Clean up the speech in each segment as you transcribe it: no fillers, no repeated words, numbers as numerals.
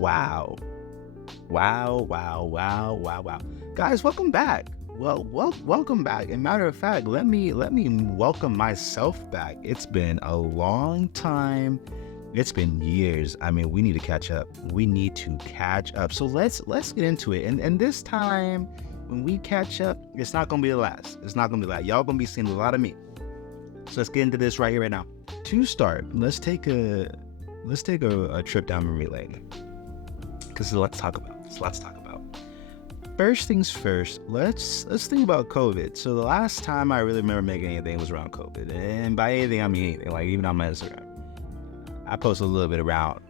Wow. Wow. Guys, welcome back. Welcome back. And matter of fact, let me welcome myself back. It's been a long time. It's been years. I mean, we need to catch up. So let's get into it. And this time when we catch up, it's not gonna be the last. Y'all gonna be seeing a lot of me. So let's get into this right here, right now. To start, let's take a trip down memory lane. Because let's talk about this. First things first, let's think about COVID. So the last time I really remember making anything was around COVID. And by anything, I mean anything. Like even on my Instagram, I post a little bit out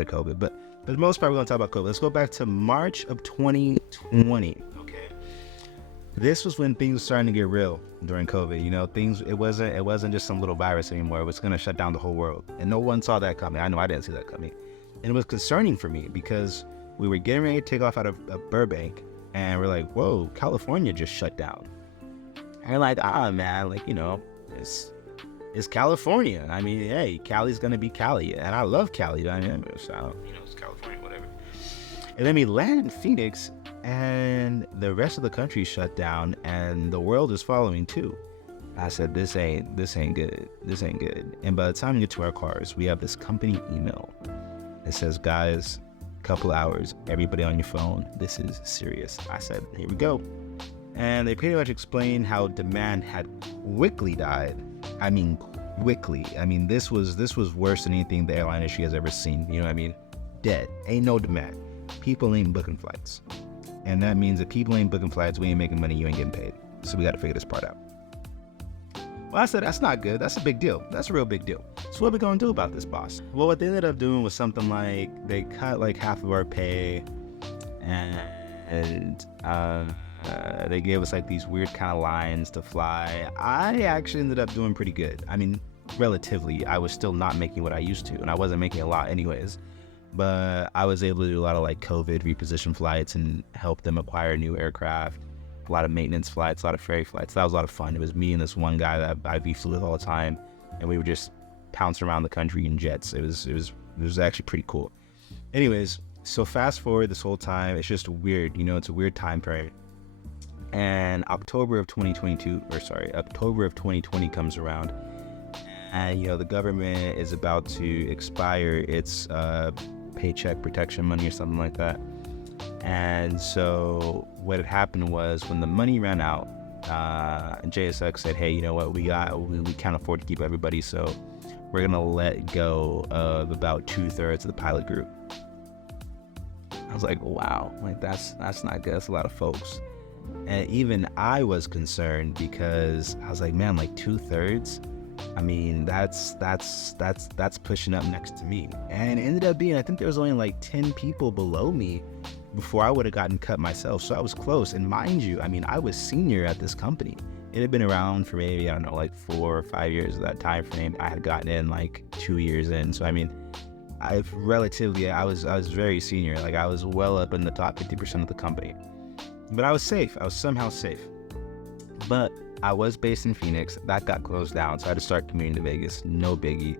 of COVID. But for the most part, we're going to talk about COVID. Let's go back to March of 2020. Okay. This was when things were starting to get real during COVID. You know, it wasn't just some little virus anymore. It was going to shut down the whole world. And no one saw that coming. I know I didn't see that coming. And it was concerning for me because we were getting ready to take off out of Burbank. And we're like, whoa, California just shut down. And you're like, man, like, you know, it's California. I mean, hey, Cali's going to be Cali. And I love Cali. I mean, so, you know, it's California, whatever. And then we land in Phoenix and the rest of the country shut down and the world is following too. I said, this ain't good. And by the time we get to our cars, we have this company email. It says, guys, couple hours, everybody on your phone, this is serious. I said, here we go. And they pretty much explained how demand had quickly died. I mean, quickly. I mean, this was worse than anything the airline industry has ever seen. You know what I mean? Dead. Ain't no demand. People ain't booking flights. And that means if people ain't booking flights, we ain't making money, you ain't getting paid. So we got to figure this part out. Well, I said, that's not good. That's a big deal. That's a real big deal. So what are we going to do about this, boss? Well, what they ended up doing was something like they cut like half of our pay and they gave us like these weird kind of lines to fly. I actually ended up doing pretty good. I mean, relatively, I was still not making what I used to, and I wasn't making a lot anyways. But I was able to do a lot of like COVID reposition flights and help them acquire new aircraft. A lot of maintenance flights, a lot of ferry flights. That was a lot of fun. It was me and this one guy that I flew with all the time, and we would just pounce around the country in jets. It was actually pretty cool. Anyways, so fast forward this whole time, it's just weird. You know, it's a weird time period. And October of 2020 comes around, and you know the government is about to expire its paycheck protection money or something like that. And so what had happened was when the money ran out, JSX said, hey, you know what, we can't afford to keep everybody, so we're going to let go of about 2/3 of the pilot group. I was like, wow, like that's not good. That's a lot of folks. And even I was concerned because I was like, man, like 2/3? I mean, that's pushing up next to me. And it ended up being, I think there was only like 10 people below me before I would have gotten cut myself. So I was close. And mind you, I mean, I was senior at this company. It had been around for maybe, I don't know, like 4 or 5 years of that time frame. I had gotten in like 2 years in. So I mean, I was very senior. Like I was well up in the top 50% of the company. But I was safe. I was somehow safe. But I was based in Phoenix. That got closed down. So I had to start commuting to Vegas. No biggie.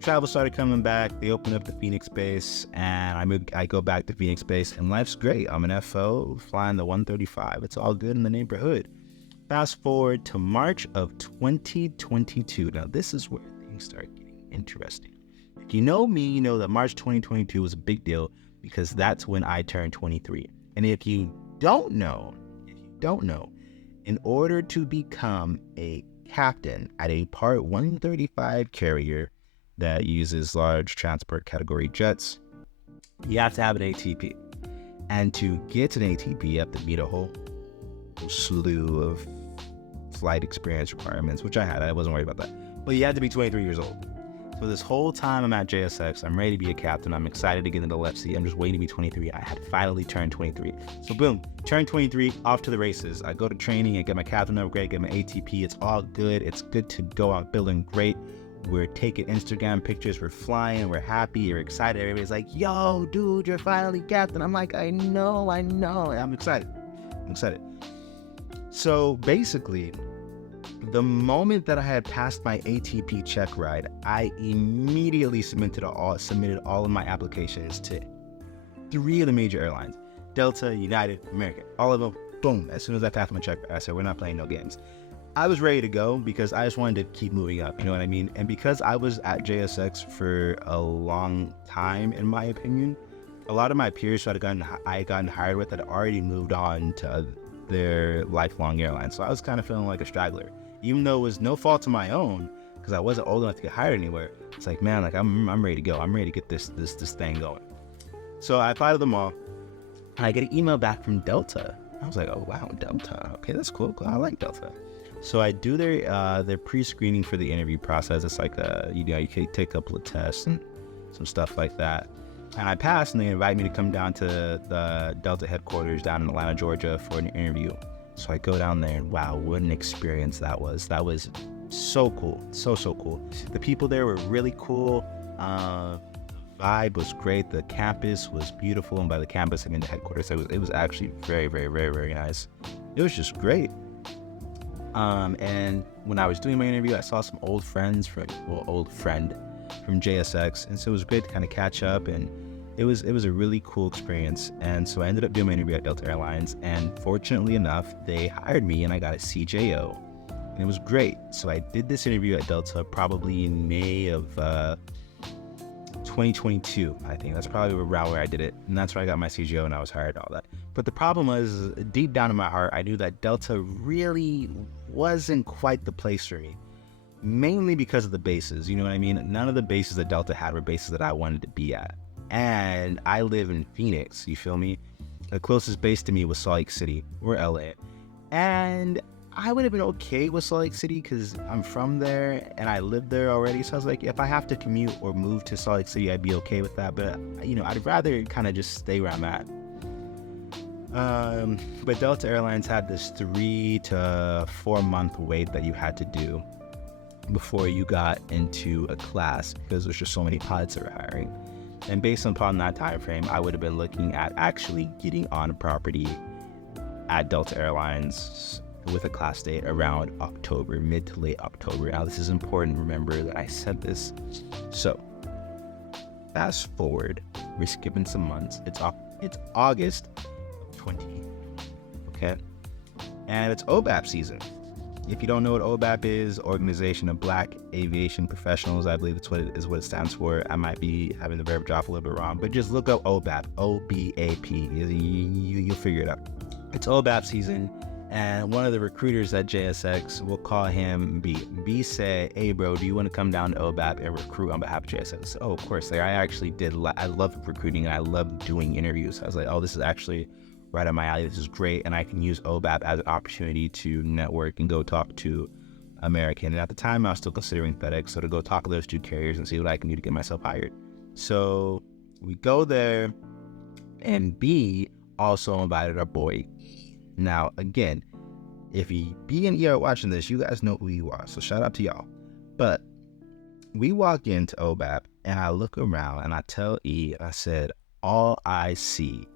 Travel started coming back. They opened up the Phoenix base, and I go back to Phoenix base, and life's great. I'm an FO flying the 135. It's all good in the neighborhood. Fast forward to March of 2022. Now this is where things start getting interesting. If you know me, you know that March 2022 was a big deal because that's when I turned 23. And if you don't know, in order to become a captain at a Part 135 carrier that uses large transport category jets, you have to have an ATP. And to get an ATP, you have to meet a whole slew of flight experience requirements, which I had. I wasn't worried about that. But you had to be 23 years old. So this whole time I'm at JSX, I'm ready to be a captain. I'm excited to get into the left seat. I'm just waiting to be 23. I had finally turned 23. So boom, turned 23, off to the races. I go to training, I get my captain upgrade, get my ATP. It's all good. It's good to go. I'm feeling great. We're taking Instagram pictures. We're flying. We're happy. We're excited. Everybody's like, yo, dude, you're finally captain. I'm like, I know. I'm excited. So basically, the moment that I had passed my ATP check ride, I immediately submitted all of my applications to 3 of the major airlines: Delta, United, American. All of them, boom. As soon as I passed my check, I said, we're not playing no games. I was ready to go because I just wanted to keep moving up, you know what I mean? And because I was at JSX for a long time, in my opinion, a lot of my peers who I had gotten hired with had already moved on to their lifelong airlines. So I was kind of feeling like a straggler, even though it was no fault of my own because I wasn't old enough to get hired anywhere. It's like, man, like I'm ready to go. I'm ready to get this thing going. So I applied to them all, and I get an email back from Delta. I was like, oh wow, Delta. Okay, that's cool. I like Delta. So I do their pre-screening for the interview process. It's like you can take a couple of tests and some stuff like that. And I passed, and they invite me to come down to the Delta headquarters down in Atlanta, Georgia for an interview. So I go down there, and wow, what an experience that was. That was so cool, so cool. The people there were really cool. The vibe was great. The campus was beautiful, and by the campus I mean the headquarters. It was actually very, very, very, very nice. It was just great. And when I was doing my interview, I saw some old friend from JSX, and so it was great to kind of catch up, and it was a really cool experience. And so I ended up doing my interview at Delta Airlines, and fortunately enough, they hired me, and I got a CJO, and it was great. So I did this interview at Delta probably in May of 2022, I think. That's probably around where I did it, and that's where I got my CJO and I was hired and all that. But the problem was, deep down in my heart, I knew that Delta really wasn't quite the place for me, mainly because of the bases, you know what I mean? None of the bases that Delta had were bases that I wanted to be at, and I live in Phoenix, you feel me? The closest base to me was Salt Lake City or LA, and I would have been okay with Salt Lake City because I'm from there and I lived there already. So I was like, if I have to commute or move to Salt Lake City, I'd be okay with that. But, you know, I'd rather kind of just stay where I'm at. But Delta Airlines had this 3 to 4 month wait that you had to do before you got into a class because there's just so many pilots that were hiring. And based upon that time frame, I would have been looking at actually getting on property at Delta Airlines with a class date around October, mid to late October. Now this is important, remember that I said this. So fast forward, we're skipping some months. It's August 20, okay? And it's OBAP season. If you don't know what OBAP is, Organization of Black Aviation Professionals, I believe it's what it stands for. I might be having the verb drop a little bit wrong, but just look up OBAP, O-B-A-P. You'll figure it out. It's OBAP season. And one of the recruiters at JSX, we'll call him B. B said, hey bro, do you want to come down to OBAP and recruit on behalf of JSX? So, oh, of course. Like, I actually did. I love recruiting and I love doing interviews. I was like, oh, this is actually right up my alley. This is great. And I can use OBAP as an opportunity to network and go talk to American. And at the time, I was still considering FedEx. So to go talk to those 2 carriers and see what I can do to get myself hired. So we go there, and B also invited our boy. Now, again, if you B and E are watching this, you guys know who you are, so shout out to y'all. But we walk into OBAP, and I look around, and I tell E, I said, all I see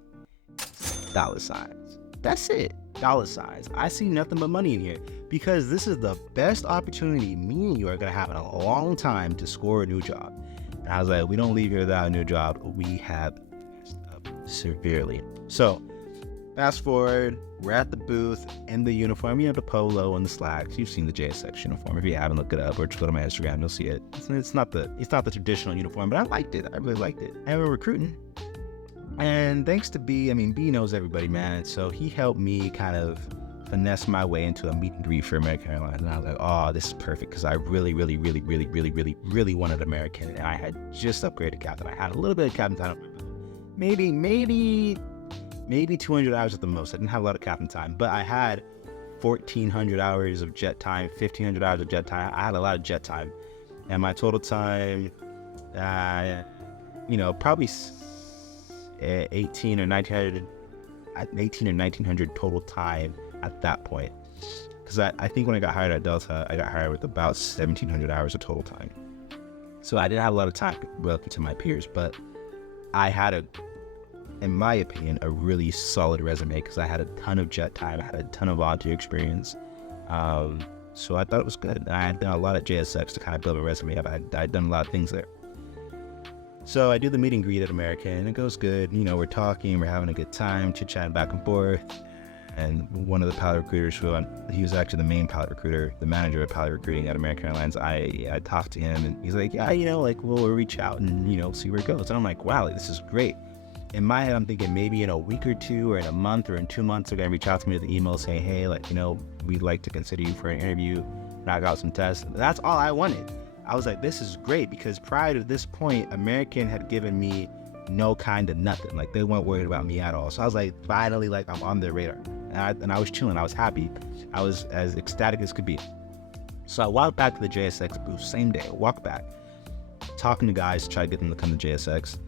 is dollar signs. That's it, dollar signs. I see nothing but money in here, because this is the best opportunity me and you are going to have in a long time to score a new job. And I was like, we don't leave here without a new job. We have messed up severely. So fast forward, we're at the booth in the uniform. You have the polo and the slacks. You've seen the JSX uniform. If you haven't, look it up or just go to my Instagram. You'll see it. It's not the traditional uniform, but I liked it. I really liked it. And we're recruiting. And thanks to B, I mean, B knows everybody, man. So he helped me kind of finesse my way into a meet and greet for American Airlines. And I was like, oh, this is perfect because I really wanted American. And I had just upgraded captain. I had a little bit of captain time. Maybe 200 hours at the most. I didn't have a lot of captain time, but I had 1,400 hours of jet time, 1,500 hours of jet time. I had a lot of jet time. And my total time, probably 18 or 1900 total time at that point. Because I think when I got hired at Delta, I got hired with about 1,700 hours of total time. So I didn't have a lot of time relative to my peers, but I had in my opinion, a really solid resume because I had a ton of jet time. I had a ton of volunteer experience. So I thought it was good. I had done a lot at JSX to kind of build a resume up. I'd done a lot of things there. So I do the meet and greet at American, and it goes good. We're talking, we're having a good time, chit-chatting back and forth. And one of the pilot recruiters he was actually the main pilot recruiter, the manager of pilot recruiting at American Airlines. I talked to him, and he's like, yeah, we'll reach out and, see where it goes. And I'm like, wow, this is great. In my head, I'm thinking maybe in a week or two, or in a month, or in 2 months, they're going to reach out to me with an email saying, hey, we'd like to consider you for an interview, knock out some tests. That's all I wanted. I was like, this is great, because prior to this point, American had given me no kind of nothing. Like, they weren't worried about me at all. So I was like, finally, I'm on their radar. And I was chilling. I was happy. I was as ecstatic as could be. So I walked back to the JSX booth, same day. Walked back, talking to guys, try to get them to come to JSX.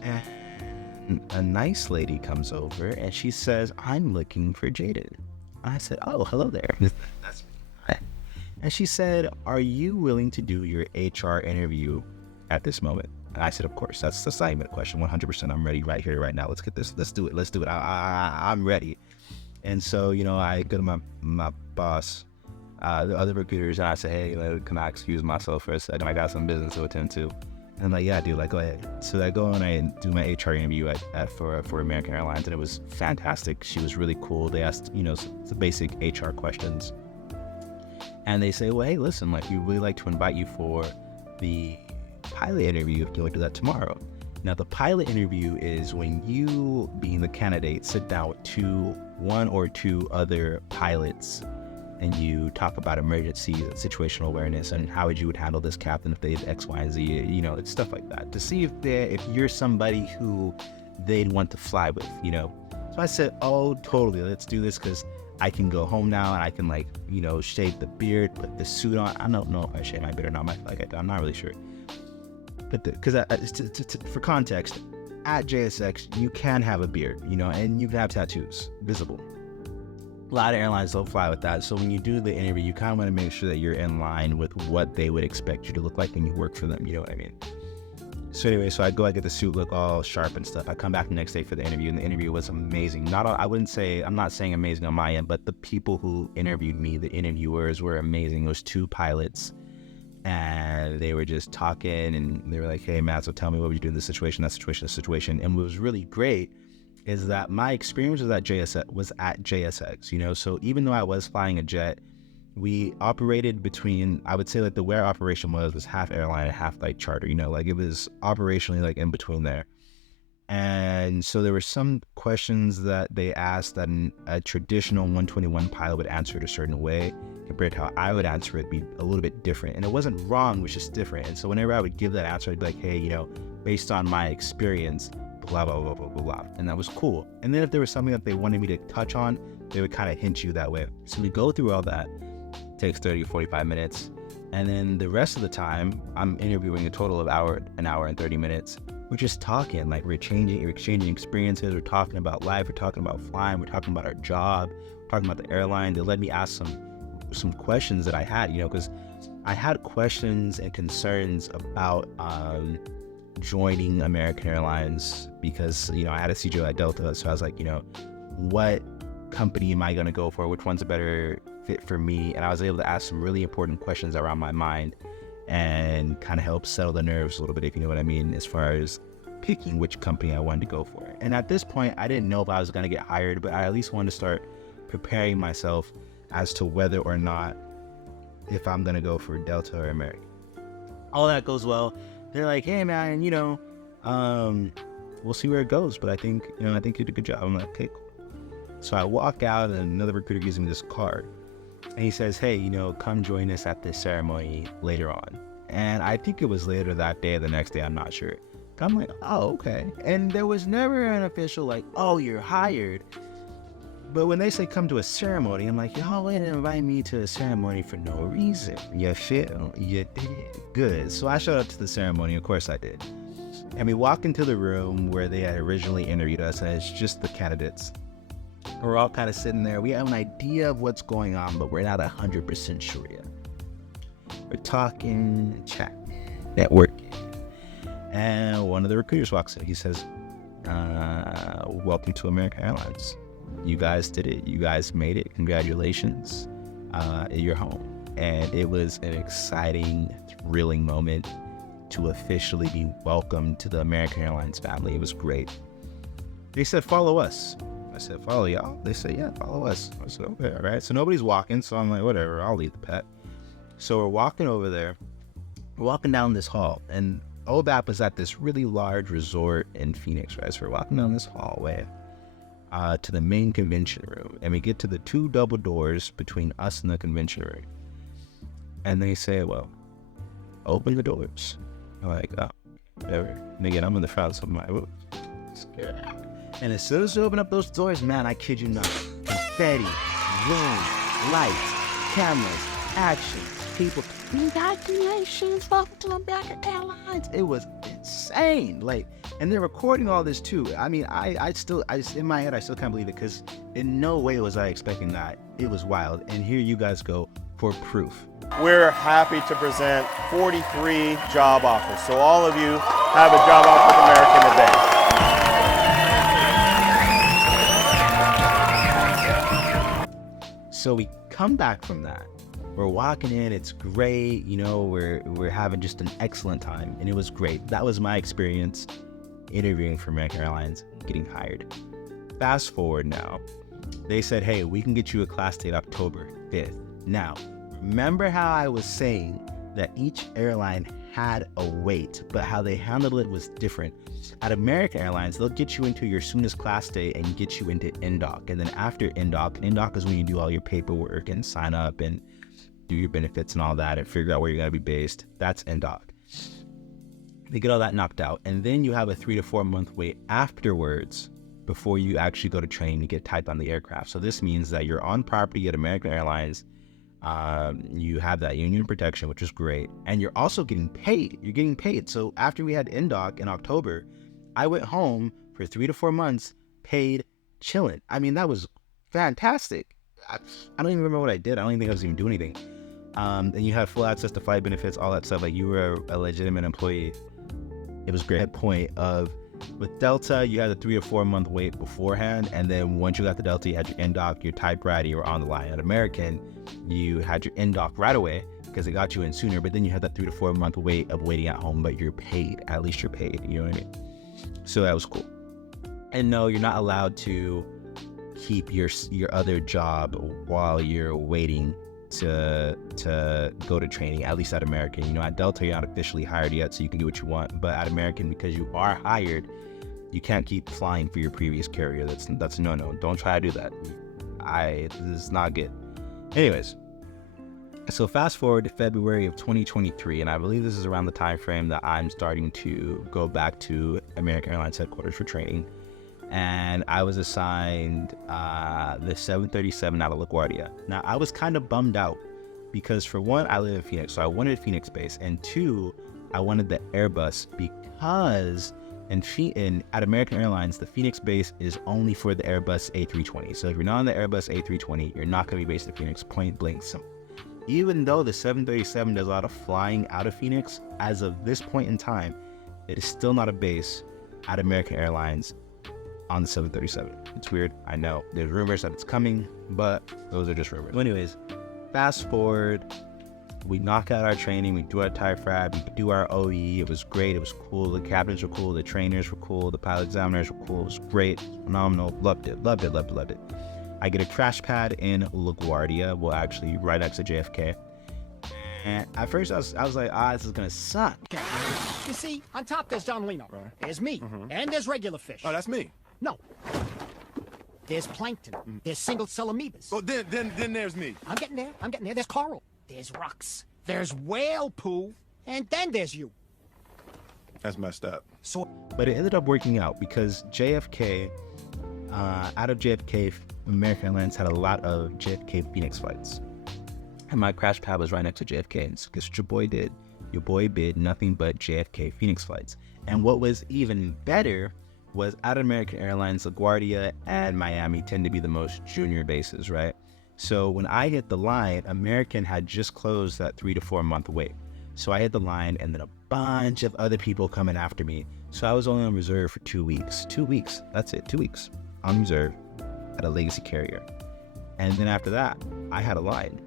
And a nice lady comes over, and she says, I'm looking for Jaden. I said, oh, hello there. That's me. Hi. And she said, are you willing to do your HR interview at this moment? And I said, of course. That's not even a question. 100%. I'm ready right here, right now. Let's get this. Let's do it. I'm ready. And so, I go to my boss, the other recruiters, and I say, hey, can I excuse myself for a second? I got some business to attend to. And I'm like, yeah, dude, go ahead. So I go and I do my HR interview for American Airlines, and it was fantastic. She was really cool. They asked, some basic HR questions. And they say, well, hey, listen, we'd really like to invite you for the pilot interview if you want to do that tomorrow. Now, the pilot interview is when you, being the candidate, sit down with one or two other pilots, and you talk about emergency situational awareness and how you would handle this captain if they did X, Y, and Z, it's stuff like that, to see if you're somebody who they'd want to fly with, So I said, oh, totally, let's do this, because I can go home now and I can shave the beard, put the suit on. I don't know if I shave my beard or not. I'm not really sure. But because for context, at JSX, you can have a beard, and you can have tattoos visible. A lot of airlines don't fly with that. So when you do the interview, you kind of want to make sure that you're in line with what they would expect you to look like when you work for them. You know what I mean? So anyway, I get the suit look all sharp and stuff. I come back the next day for the interview, and the interview was amazing. I'm not saying amazing on my end, but the people who interviewed me, the interviewers, were amazing. It was two pilots, and they were just talking, and they were like, hey, Matt, so tell me what would you do in this situation, that situation, this situation. And what was really great is that my experience was at JSX, so even though I was flying a jet, we operated between, I would say the way our operation was half airline and half charter, it was operationally in between there. And so there were some questions that they asked that a traditional 121 pilot would answer it a certain way compared to how I would answer it, be a little bit different. And it wasn't wrong, it was just different. And so whenever I would give that answer, I'd be like, hey, based on my experience, blah, blah, blah, blah, blah, blah. And that was cool. And then if there was something that they wanted me to touch on, they would kind of hint you that way. So we go through all that. It takes 30 or 45 minutes. And then the rest of the time, I'm interviewing a total of an hour and 30 minutes. We're just talking, we're exchanging experiences. We're talking about life. We're talking about flying. We're talking about our job. We're talking about the airline. They let me ask some questions that I had, because I had questions and concerns about joining American Airlines, because I had a CJO at Delta. So I was like, what company am I going to go for? Which one's a better fit for me? And I was able to ask some really important questions around my mind and kind of help settle the nerves a little bit, if you know what I mean, as far as picking which company I wanted to go for. And at this point, I didn't know if I was going to get hired, but I at least wanted to start preparing myself as to whether or not if I'm going to go for Delta or American. All that goes well. They're like, hey, man, we'll see where it goes, but I think you did a good job. I'm like, okay, cool. So I walk out, and another recruiter gives me this card, and he says, hey, come join us at this ceremony later on. And I think it was later that day or the next day, I'm not sure. I'm like, oh, okay. And there was never an official oh, you're hired. But when they say come to a ceremony, I'm like, y'all didn't invite me to a ceremony for no reason. You feel? You did. Good. So I showed up to the ceremony. Of course I did. And we walk into the room where they had originally interviewed us, and it's just the candidates. We're all kind of sitting there. We have an idea of what's going on, but we're not 100% sure yet. We're talking, chatting, networking. And one of the recruiters walks in. He says, welcome to American Airlines. You guys did it. You guys made it. Congratulations. You're home. And it was an exciting, thrilling moment to officially be welcomed to the American Airlines family. It was great. They said, follow us. I said, follow y'all? They said, yeah, follow us. I said, okay, all right. So nobody's walking, so I'm like, whatever, I'll lead the pet. So we're walking over there. We're walking down this hall, and OBAP is at this really large resort in Phoenix, right? So we're walking down this hallway to the main convention room, and we get to the 2 double doors between us and the convention room. And they say, well, open the doors. I'm like, oh, whatever. And again, I'm in the front, so I'm like, whoop, scared. And as soon as we open up those doors, man, I kid you not, confetti, room, lights, cameras, action, people, congratulations, welcome to American Airlines. It was insane. Like, and they're recording all this too. I mean, I still in my head, I still can't believe it, because in no way was I expecting that. It was wild. And here you guys go for proof. We're happy to present 43 job offers. So all of you have a job offer with American today. So we come back from that. We're walking in, it's great, you know, we're having just an excellent time, and it was great. That was my experience interviewing for American Airlines, getting hired. Fast forward now, they said, hey, we can get you a class date October 5th. Now, remember how I was saying that each airline had a wait, but how they handled it was different. At American Airlines, they'll get you into your soonest class day and get you into NDOC. And then after NDOC is when you do all your paperwork and sign up and do your benefits and all that and figure out where you're going to be based. That's NDOC. They get all that knocked out. And then you have a 3 to 4 month wait afterwards before you actually go to training to get typed on the aircraft. So this means that you're on property at American Airlines. You have that union protection, which is great. And you're also getting paid. You're getting paid. So after we had NDOC in October, I went home for 3 to 4 months, paid, chilling. I mean, that was fantastic. I don't even remember what I did. I don't even think I was even doing anything. And you had full access to flight benefits, all that stuff. Like, you were a legitimate employee. It was great. At point of, with Delta, you had a 3 to 4 month wait beforehand. And then once you got the Delta, you had your NDOC, your type ready, you were on the line. At American, you had your NDOC right away because it got you in sooner. But then you had that 3 to 4 month wait of waiting at home, but you're paid. At least you're paid. You know what I mean? So that was cool. And no, you're not allowed to keep your other job while you're waiting to go to training, at least at American. You know, at Delta, you're not officially hired yet, so you can do what you want. But at American, because you are hired, you can't keep flying for your previous carrier. That's no. Don't try to do that. This is not good. Anyways, so fast forward to February of 2023, and I believe this is around the time frame that I'm starting to go back to American Airlines headquarters for training. And I was assigned the 737 out of LaGuardia. Now, I was kind of bummed out because, for one, I live in Phoenix, so I wanted Phoenix base, and two, I wanted the Airbus because at American Airlines, the Phoenix base is only for the Airbus A320. So if you're not on the Airbus A320, you're not going to be based in Phoenix, point blank simple. Even though the 737 does a lot of flying out of Phoenix, as of this point in time, it is still not a base at American Airlines on the 737. It's weird, I know. There's rumors that it's coming, but those are just rumors. So anyways, fast forward, we knock out our training, we do our tire frab, we do our OE. It was great, it was cool. The captains were cool, the trainers were cool, the pilot examiners were cool. It was great, phenomenal, loved it. I get a crash pad in LaGuardia, well, actually right next to JFK. And at first I was like, this is gonna suck. You see, on top there's Don Lino. Right. There's me. And there's regular fish. Oh, that's me. No. There's plankton. There's single-cell amoebas. Oh, then there's me. I'm getting there. There's coral. There's rocks. There's whale poo. And then there's you. That's messed up. But it ended up working out because JFK, out of JFK, American Airlines had a lot of JFK Phoenix flights. And my crash pad was right next to JFK. And so guess what your boy did? Your boy bid nothing but JFK Phoenix flights. And what was even better was at American Airlines, LaGuardia and Miami tend to be the most junior bases, right? So when I hit the line, American had just closed that 3 to 4 month wait. So I hit the line and then a bunch of other people coming after me. So I was only on reserve for 2 weeks. 2 weeks, that's it, 2 weeks on reserve at a legacy carrier. And then after that, I had a line.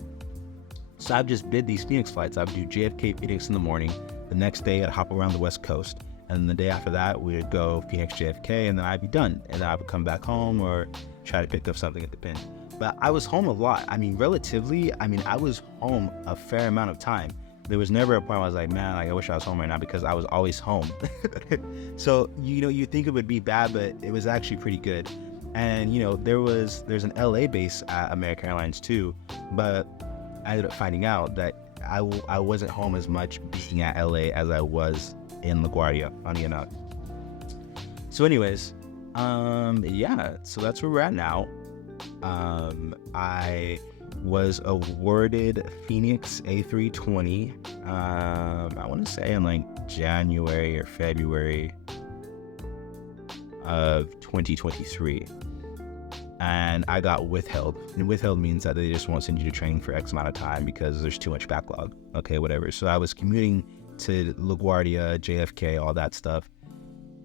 So I've just bid these Phoenix flights. I would do JFK Phoenix in the morning, The next day, I'd hop around the West Coast. And the day after that, we'd go Phoenix JFK, and then I'd be done. And then I would come back home or try to pick up something at the pin. But I was home a lot. I mean, relatively, I was home a fair amount of time. There was never a point where I was like, man, like, I wish I was home right now, because I was always home. So, you think it would be bad, but it was actually pretty good. And, there's an LA base at American Airlines too, but I ended up finding out that I wasn't home as much being at LA as I was in LaGuardia, funny enough. So anyways, so that's where we're at now. I was awarded Phoenix A320, I want to say in like January or February of 2023. And I got withheld. And withheld means that they just won't send you to training for X amount of time because there's too much backlog. Okay, whatever. So I was commuting to LaGuardia, JFK, all that stuff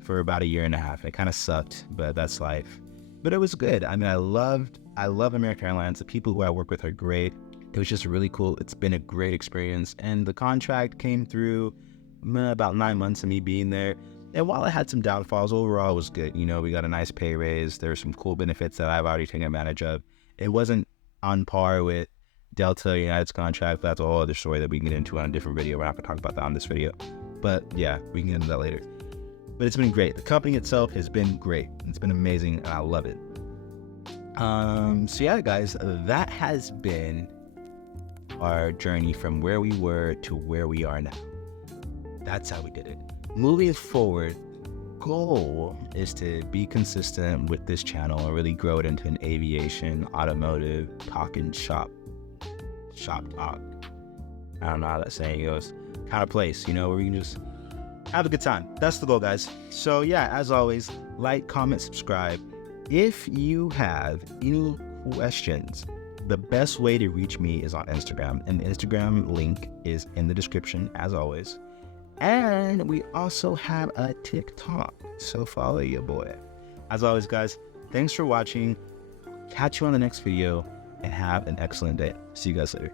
for about a year and a half. It kind of sucked, but that's life. But it was good. I love American Airlines. The people who I work with are great. It was just really cool. It's been a great experience. And the contract came through about 9 months of me being there. And while it had some downfalls, overall it was good. We got a nice pay raise. There were some cool benefits that I've already taken advantage of. It wasn't on par with Delta United's contract. That's a whole other story that we can get into on a different video. We're not going to talk about that on this video. But yeah, we can get into that later. But it's been great. The company itself has been great. It's been amazing, and I love it. So yeah, guys, that has been our journey from where we were to where we are now. That's how we did it. Moving forward, goal is to be consistent with this channel and really grow it into an aviation, automotive, talk and shop talk. I don't know how that saying goes. Kind of place, where we can just have a good time. That's the goal, guys. So yeah, as always, like, comment, subscribe. If you have any questions, the best way to reach me is on Instagram, and the Instagram link is in the description, as always. And we also have a TikTok, so follow your boy. As always, guys, thanks for watching. Catch you on the next video, and have an excellent day. See you guys later.